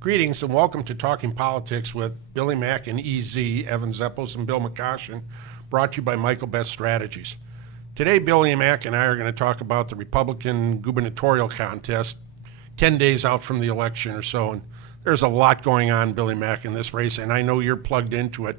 Greetings and welcome to Talking Politics with Billy Mack and EZ, Evan Zeppos and Bill McCoshen, brought to you by Michael Best Strategies. Today, Billy Mack and I are going to talk about the Republican gubernatorial contest 10 days out from the election or so. And there's a lot going on, Billy Mack, in this race, and I know you're plugged into it.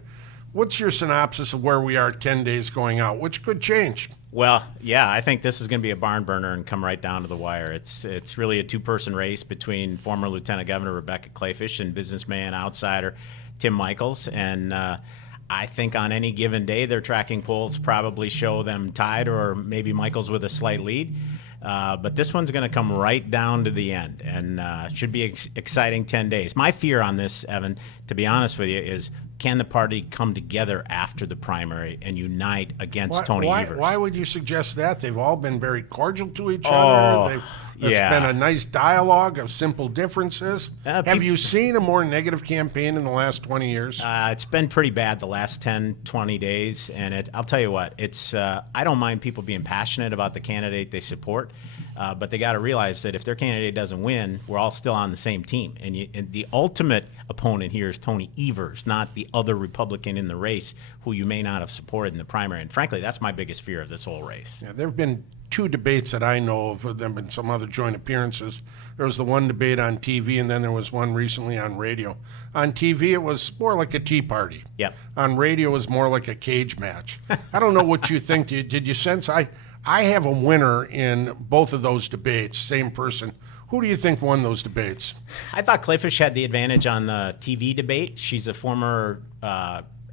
What's your synopsis of where we are 10 days going out, which could change? Well, yeah, I think this is going to be a barn burner and come right down to the wire. It's really a two-person race between former Lieutenant Governor Rebecca Kleefisch and businessman outsider Tim Michels. And I think on any given day, their tracking polls probably show them tied or maybe Michels with a slight lead. But this one's going to come right down to the end and should be exciting 10 days. My fear on this, Evan, to be honest with you, is can the party come together after the primary and unite against Tony Evers? Why would you suggest that? They've all been very cordial to each other. It's been a nice dialogue of simple differences. Have you seen a more negative campaign in the last 20 years? It's been pretty bad the last 10, 20 days. And I'll tell you what, I don't mind people being passionate about the candidate they support. But they got to realize that if their candidate doesn't win, we're all still on the same team. And the ultimate opponent here is Tony Evers, not the other Republican in the race who you may not have supported in the primary. And frankly, that's my biggest fear of this whole race. Yeah, there have been two debates that I know of. There have been some other joint appearances. There was the one debate on TV, and then there was one recently on radio. On TV, it was more like a tea party. Yep. On radio, it was more like a cage match. I don't know what you think. Did you sense? I have a winner in both of those debates, same person. Who do you think won those debates? I thought Kleefisch had the advantage on the TV debate. She's a former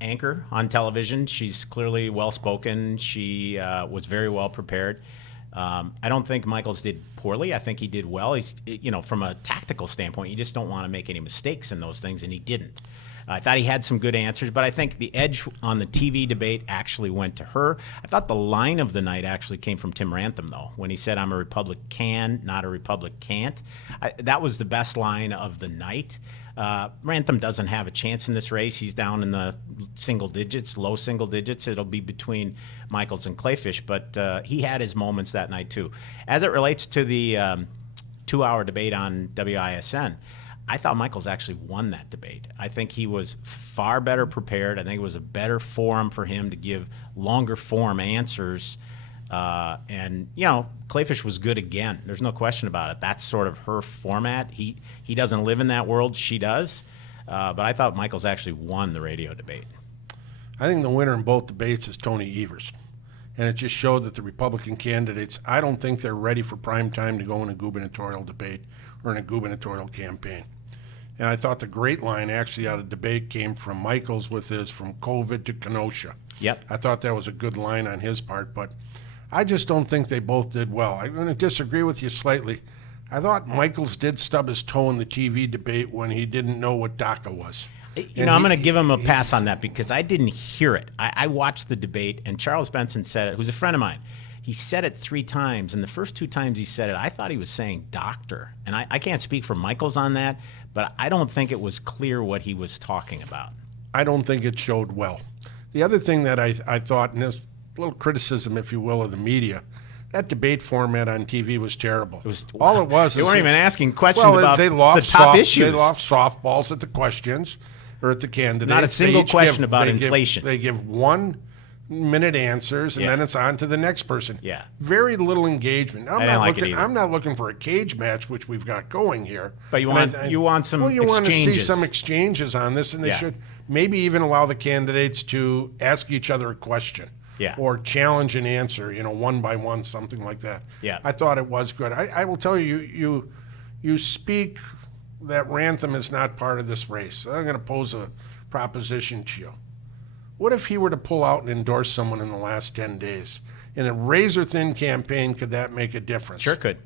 anchor on television. She's clearly well-spoken. She was very well prepared. I don't think Michels did poorly. I think he did well. He's, from a tactical standpoint, you just don't want to make any mistakes in those things, and he didn't. I thought he had some good answers, but I think the edge on the TV debate actually went to her. I thought the line of the night actually came from Tim Rantham, though, when he said, "I'm a Republican, not a Republic can't." That was the best line of the night. Rantham doesn't have a chance in this race. He's down in the single digits, low single digits. It'll be between Michels and Kleefisch, but he had his moments that night, too. As it relates to the 2-hour debate on WISN, I thought Michels actually won that debate. I think he was far better prepared. I think it was a better forum for him to give longer form answers. And Kleefisch was good again. There's no question about it. That's sort of her format. He doesn't live in that world. She does. But I thought Michels actually won the radio debate. I think the winner in both debates is Tony Evers. And it just showed that the Republican candidates, I don't think they're ready for prime time to go in a gubernatorial debate or in a gubernatorial campaign. And I thought the great line actually out of debate came from Michels with his "from COVID to Kenosha." Yep. I thought that was a good line on his part, but I just don't think they both did well. I'm going to disagree with you slightly. I thought Michels did stub his toe in the TV debate when he didn't know what DACA was. I'm going to give him a pass on that because I didn't hear it. I watched the debate, and Charles Benson said it, who's a friend of mine. He said it 3 times, and the first 2 times he said it, I thought he was saying doctor. And I can't speak for Michels on that, but I don't think it was clear what he was talking about. I don't think it showed well. The other thing that I thought, and this little criticism, if you will, of the media, that debate format on TV was terrible. All it was. They weren't even asking questions about the top issues. They loft softballs at the questions or at the candidates. Not a single question about inflation. They give 1-minute answers, and then it's on to the next person. Yeah. Very little engagement. I'm not looking for a cage match, which we've got going here. But you want some exchanges. You want to see some exchanges on this, and they should maybe even allow the candidates to ask each other a question. Yeah. Or challenge an answer, one by one, something like that. Yeah. I thought it was good. I will tell you, you speak that Rantham is not part of this race. I'm going to pose a proposition to you. What if he were to pull out and endorse someone in the last 10 days? In a razor-thin campaign, could that make a difference? Sure could.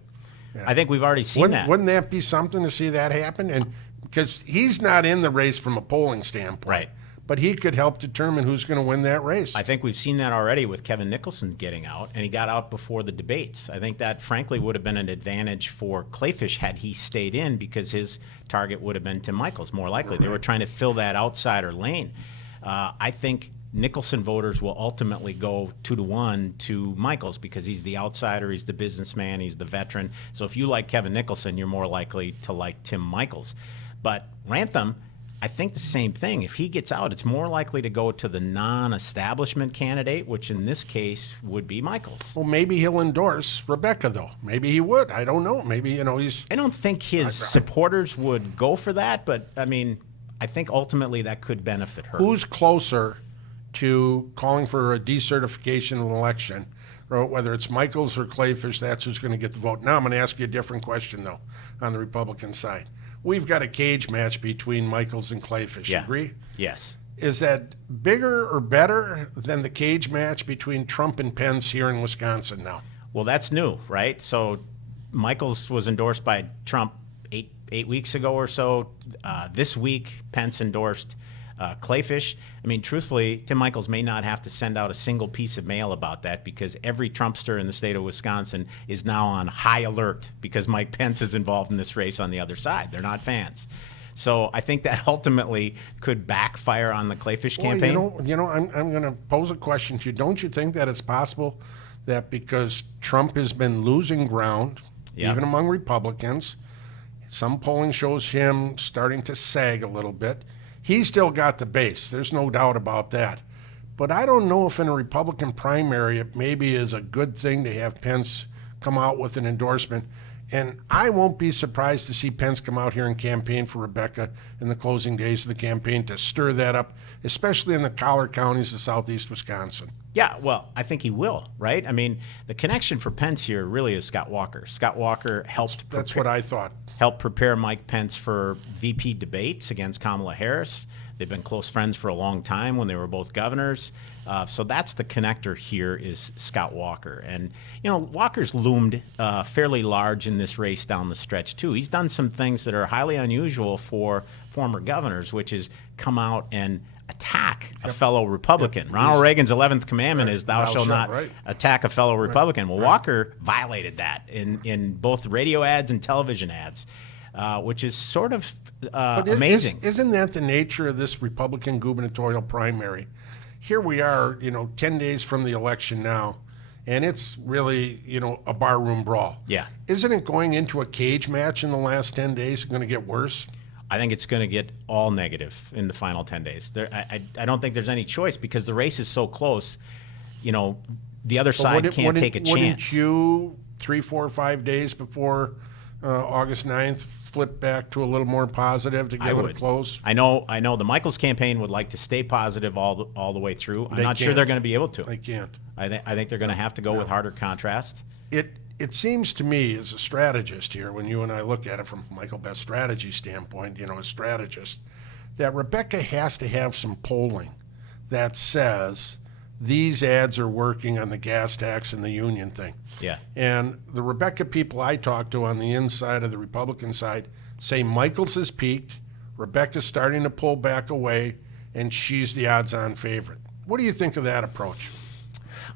Yeah. I think we've already seen that. Wouldn't that be something to see that happen? And because he's not in the race from a polling standpoint. Right. But he could help determine who's going to win that race. I think we've seen that already with Kevin Nicholson getting out, and he got out before the debates. I think that, frankly, would have been an advantage for Kleefisch had he stayed in because his target would have been Tim Michels, more likely. They were trying to fill that outsider lane. I think Nicholson voters will ultimately go 2-1 to Michels because he's the outsider, he's the businessman, he's the veteran. So if you like Kevin Nicholson, you're more likely to like Tim Michels. But Rantham, I think the same thing. If he gets out, it's more likely to go to the non-establishment candidate, which in this case would be Michels. Well, maybe he'll endorse Rebecca, though. Maybe he would. I don't know. Maybe, he's... I don't think his supporters would go for that, but, I mean, I think ultimately that could benefit her. Who's closer to calling for a decertification of an election, or whether it's Michels or Kleefisch, that's who's going to get the vote. Now I'm going to ask you a different question, though, on the Republican side. We've got a cage match between Michels and Kleefisch. Yeah. Agree? Yes. Is that bigger or better than the cage match between Trump and Pence here in Wisconsin now? Well, that's new, right? So Michels was endorsed by Trump eight weeks ago or so. This week, Pence endorsed Kleefisch. I mean, truthfully, Tim Michels may not have to send out a single piece of mail about that because every Trumpster in the state of Wisconsin is now on high alert because Mike Pence is involved in this race on the other side. They're not fans. So I think that ultimately could backfire on the Kleefisch campaign. I'm going to pose a question to you. Don't you think that it's possible that because Trump has been losing ground, even among Republicans, some polling shows him starting to sag a little bit. He's still got the base. There's no doubt about that. But I don't know if in a Republican primary it maybe is a good thing to have Pence come out with an endorsement. And I won't be surprised to see Pence come out here and campaign for Rebecca in the closing days of the campaign to stir that up, especially in the collar counties of southeast Wisconsin. Yeah, well, I think he will, right? I mean, the connection for Pence here really is Scott Walker. Scott Walker helped That's what I thought. Helped prepare Mike Pence for VP debates against Kamala Harris. They've been close friends for a long time when they were both governors. So that's the connector here is Scott Walker. And, Walker's loomed fairly large in this race down the stretch, too. He's done some things that are highly unusual for former governors, which is come out and attack a fellow Republican. Ronald Reagan's 11th commandment is thou shalt not attack a fellow Republican. Well, Walker violated that in both radio ads and television ads, which is sort of amazing. Isn't that the nature of this Republican gubernatorial primary? Here we are, 10 days from the election now, and it's really, a barroom brawl. Yeah. Isn't it going into a cage match in the last 10 days going to get worse? I think it's going to get all negative in the final 10 days. I don't think there's any choice because the race is so close. The other side can't take a chance. Wouldn't you, 3, 4, 5 days before August 9th, flip back to a little more positive to give it a close? I know the Michels campaign would like to stay positive all the way through. I'm not sure they're going to be able to. They can't. I think they're going to have to go with harder contrast. It seems to me, as a strategist here, when you and I look at it from Michael Best's strategy standpoint, a strategist, that Rebecca has to have some polling that says these ads are working on the gas tax and the union thing. Yeah. And the Rebecca people I talk to on the inside of the Republican side say Michels has peaked, Rebecca's starting to pull back away, and she's the odds-on favorite. What do you think of that approach?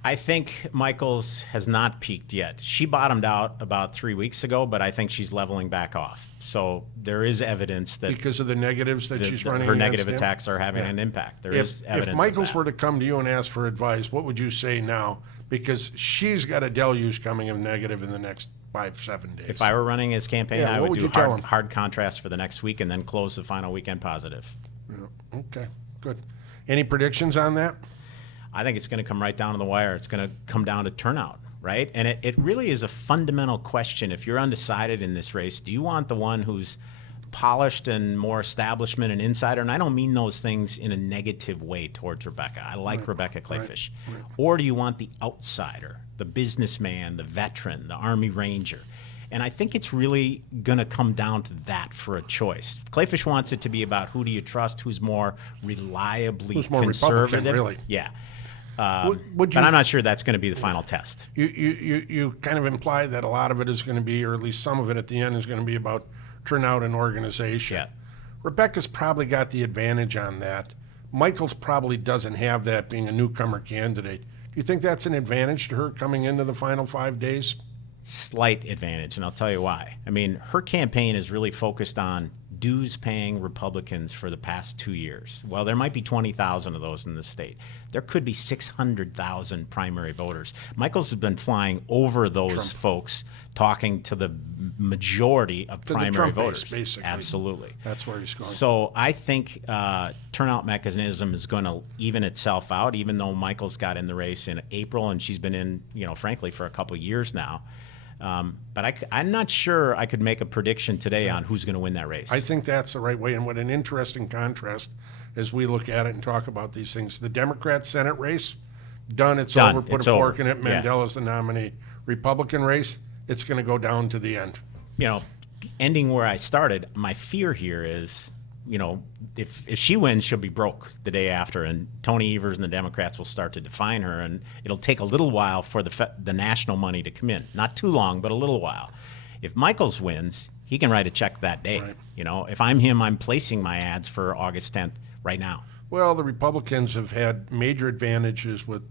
I think Michels has not peaked yet. She bottomed out about 3 weeks ago, but I think she's leveling back off. So there is evidence that because of the negatives that she's running her against negative him? attacks are having an impact. There is evidence. If Michels were to come to you and ask for advice, what would you say now? Because she's got a deluge coming of negative in the next 5-7 days. If I were running his campaign, I what would would do you tell him? hard contrast for the next week and then close the final weekend positive. Yeah, okay, good. Any predictions on that? I think it's going to come right down to the wire. It's going to come down to turnout, right? And it really is a fundamental question. If you're undecided in this race, do you want the one who's polished and more establishment and insider? And I don't mean those things in a negative way towards Rebecca. I like Rebecca Kleefisch. Right. Or do you want the outsider, the businessman, the veteran, the Army Ranger? And I think it's really going to come down to that for a choice. Kleefisch wants it to be about who do you trust, who's more reliably who's more conservative. Republican, really. Yeah. But I'm not sure that's going to be the final test. You kind of imply that a lot of it is going to be, or at least some of it at the end is going to be about turnout and organization. Yeah. Rebecca's probably got the advantage on that. Michels probably doesn't have that, being a newcomer candidate. Do you think that's an advantage to her coming into the final 5 days? Slight advantage, and I'll tell you why. I mean, her campaign is really focused on dues-paying Republicans for the past 2 years. Well, there might be 20,000 of those in the state. There could be 600,000 primary voters. Michels has been flying over those folks, talking to the majority of primary Trump voters. base, basically. Absolutely. That's where he's going. So I think turnout mechanism is going to even itself out, even though Michels got in the race in April and she's been in, frankly, for a couple of years now. But I'm not sure I could make a prediction today on who's going to win that race. I think that's the right way. And what an interesting contrast as we look at it and talk about these things. The Democrat Senate race, done. It's over. Put It's a fork over. in it. Yeah. Mandela's the nominee. Republican race, it's going to go down to the end. Ending where I started, my fear here is, if she wins, she'll be broke the day after, and Tony Evers and the Democrats will start to define her, and it'll take a little while for the national money to come in. Not too long, but a little while. If Michels wins, he can write a check that day. Right. If I'm him, I'm placing my ads for August 10th right now. Well, the Republicans have had major advantages with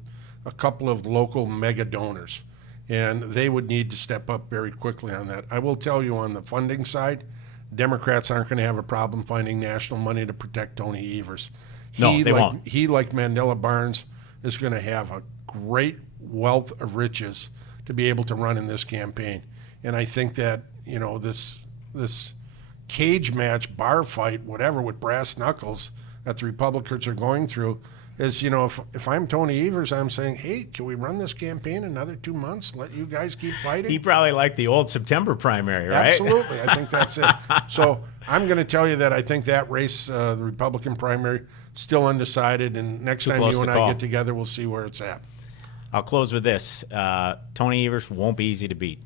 a couple of local mega donors, and they would need to step up very quickly on that. I will tell you, on the funding side, Democrats aren't going to have a problem finding national money to protect Tony Evers. No, they won't. He, like Mandela Barnes, is going to have a great wealth of riches to be able to run in this campaign. And I think that, this cage match, bar fight, whatever, with brass knuckles that the Republicans are going through is, if I'm Tony Evers, I'm saying, hey, can we run this campaign another 2 months, let you guys keep fighting? He probably liked the old September primary, right? Absolutely. I think that's it. So I'm going to tell you that I think that race, the Republican primary, still undecided. And next time you and I get together, we'll see where it's at. I'll close with this. Tony Evers won't be easy to beat.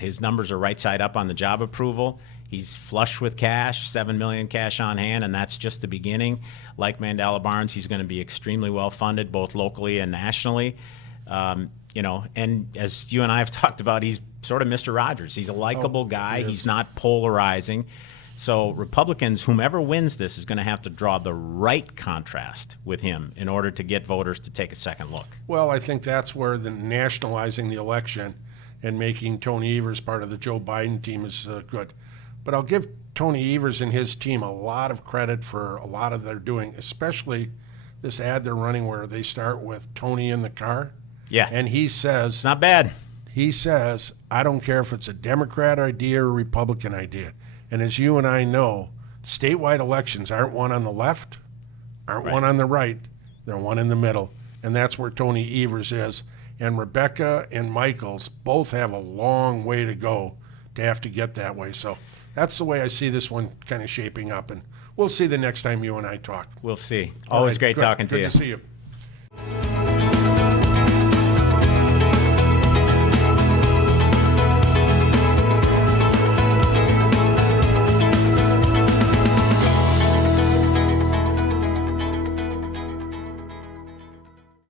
His numbers are right side up on the job approval. He's flush with cash, $7 million cash on hand, and that's just the beginning. Like Mandela Barnes, he's going to be extremely well funded, both locally and nationally. And as you and I have talked about, he's sort of Mr. Rogers. He's a likable guy. He's not polarizing. So Republicans, whomever wins this, is going to have to draw the right contrast with him in order to get voters to take a second look. Well, I think that's where the nationalizing the election and making Tony Evers part of the Joe Biden team is good. But I'll give Tony Evers and his team a lot of credit for a lot of their doing, especially this ad they're running where they start with Tony in the car. Yeah. And he says, It's not bad. he says, I don't care if it's a Democrat idea or a Republican idea. And as you and I know, statewide elections aren't one on the left, aren't one on the right, they're one in the middle. And that's where Tony Evers is. And Rebecca and Michels both have a long way to go to have to get that way. So that's the way I see this one kind of shaping up. And we'll see the next time you and I talk. We'll see. All Always right, great good. talking to you. Good to see you.